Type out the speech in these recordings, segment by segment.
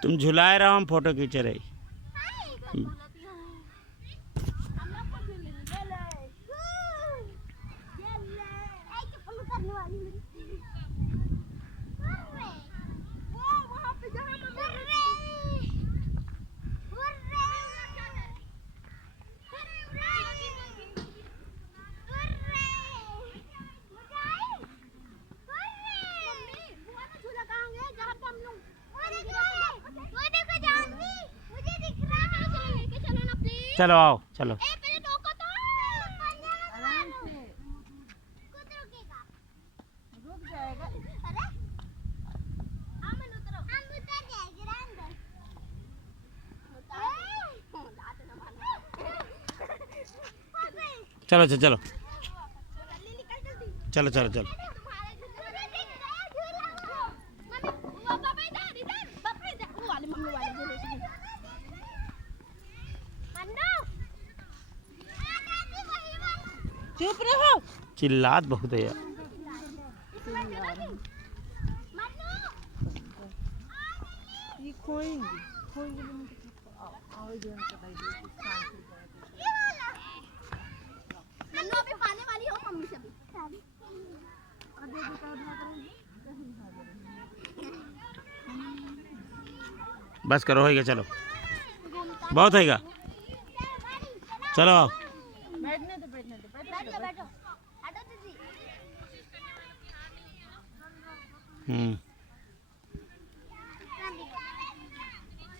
तुम झुलाए रहो, हम फोटो खींच रहे। चलो आओ, चलो। चलो चलो चलो चलो चलो चलो। चुप रहो, चिल्लात बहुत है यार। ये खोएंगे अभी पाने वाली हो मम्मी से भी। बस करो, होएगा, चलो बहुत होएगा, चलो आओ। बैठने दो, बैठने दो, बैठो बैठो। हटो दीदी।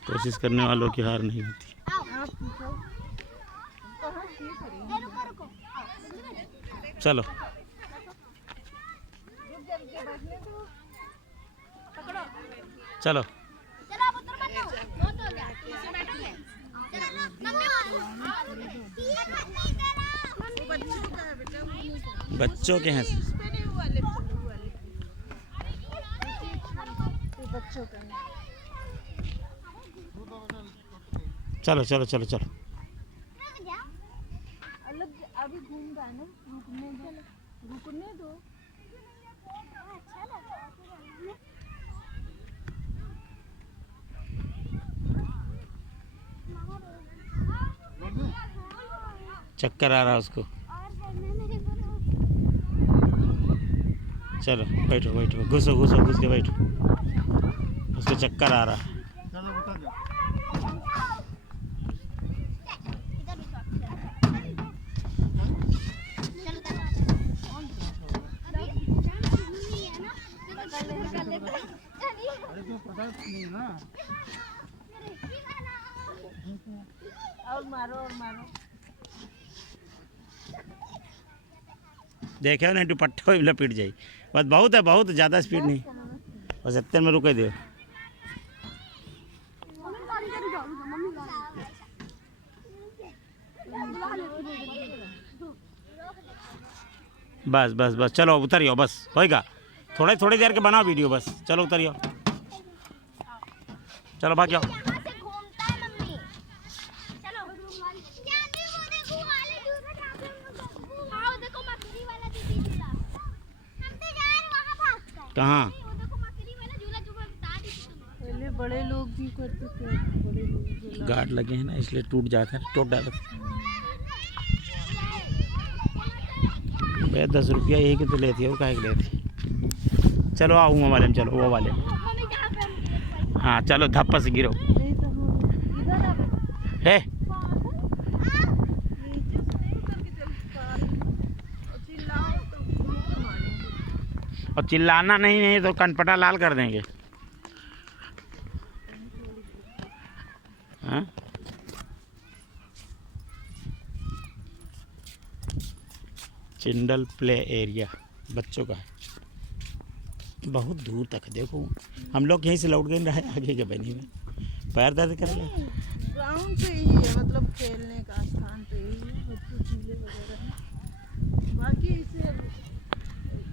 कोशिश करने वालों की हार नहीं होती। चलो चलो बच्चों के हैं, चलो चलो चलो चलो। अलग अभी घूम रहा है ना, रुकने दो। चक्कर आ रहा है उसको। चलो बैठो बैठो, घुसो घुसो, घुस के बैठो, उसको चक्कर आ रहा है। और मारो और मारो। देखे नहीं दुपट्टा भी लपेट जाए, बस बहुत है, बहुत ज़्यादा स्पीड नहीं, बस इतने में रुके दे। बस बस बस, चलो उतरियो, बस होएगा, थोड़ी थोड़ी देर के बनाओ वीडियो, बस चलो उतरियो, चलो भाग जाओ। कहाँ? पहले बड़े लोग भी करते थे, बड़े लोग गार्ड लगे हैं ना, इसलिए टूट जाता है, टूट डालो। भैया 10 रुपया यही के तो लेती है, वो काहे के लेती। चलो आओ वो वाले में, चलो वो वाले, हाँ चलो धप्पा से गिरो है। और चिल्लाना नहीं, नहीं तो कनपटा लाल कर देंगे। हाँ चिंडल प्ले एरिया बच्चों का है, बहुत दूर तक है। देखो हम लोग यहीं से लौट गए रहे, आगे के बनी में पैर दर्द कर ले। ग्राउंड पे ही है, मतलब खेलने का स्थान पे ही है, बच्चे झूले वगैरह हैं। बाकी इसे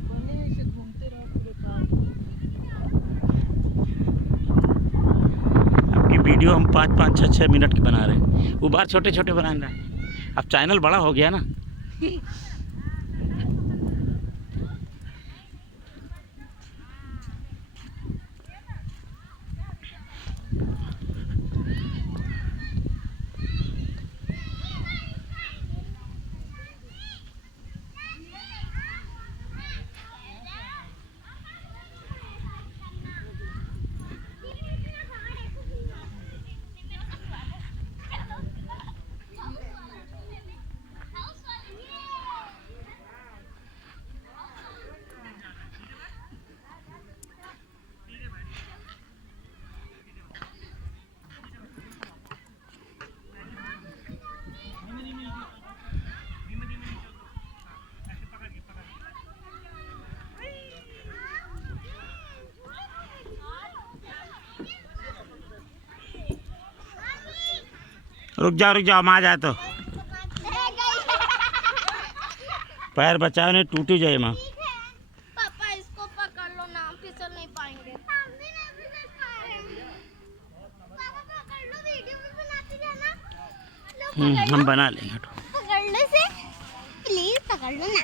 बने ऐसे घूमते रहो पूरे पार्क। आपकी वीडियो हम 5-5, 6-6 मिनट की बना रहे हैं। वो बार छोटे छोटे बना रहे हैं, अब चैनल बड़ा हो गया ना। रुक जाओ, हम आ जाए तो पैर बचाओ नहीं टूटी जाए माँ। पापा इसको पकड़ लो ना, फिसल नहीं पाएंगे। हम भी नहीं फिसल पा रहे हैं। पापा पकड़ लो, वीडियो भी बनाते जाना। हम बना लेंगे। पकड़ने से प्लीज पकड़ लो ना।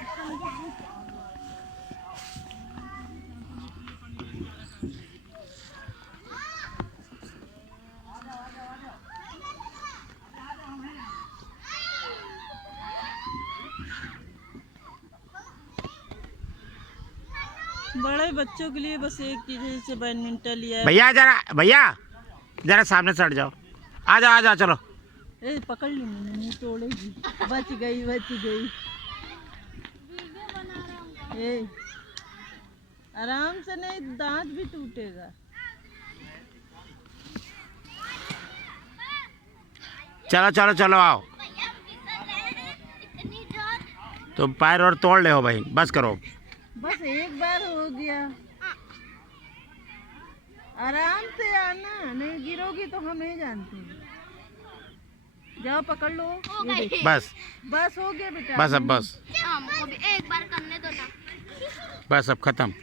बड़े बच्चों के लिए बस एक चीज़ है, जैसे बैडमिंटन लिया। भैया जरा सामने से हट जाओ। आ जाओ चलो। ए पकड़ ली मैंने, मुँह तोड़ेगी। बच गई। ए आराम से, नहीं दांत भी टूटेगा। चलो आओ। तो पैर और तोड़ ले हो भाई, बस करो। बस एक बार हो गया, आराम से आना, नहीं गिरोगी तो हम नहीं जानते। जाओ पकड़ लो। बस हो गया बेटा। बस अब बस हमको भी एक बार करने दो ना। बस अब खत्म।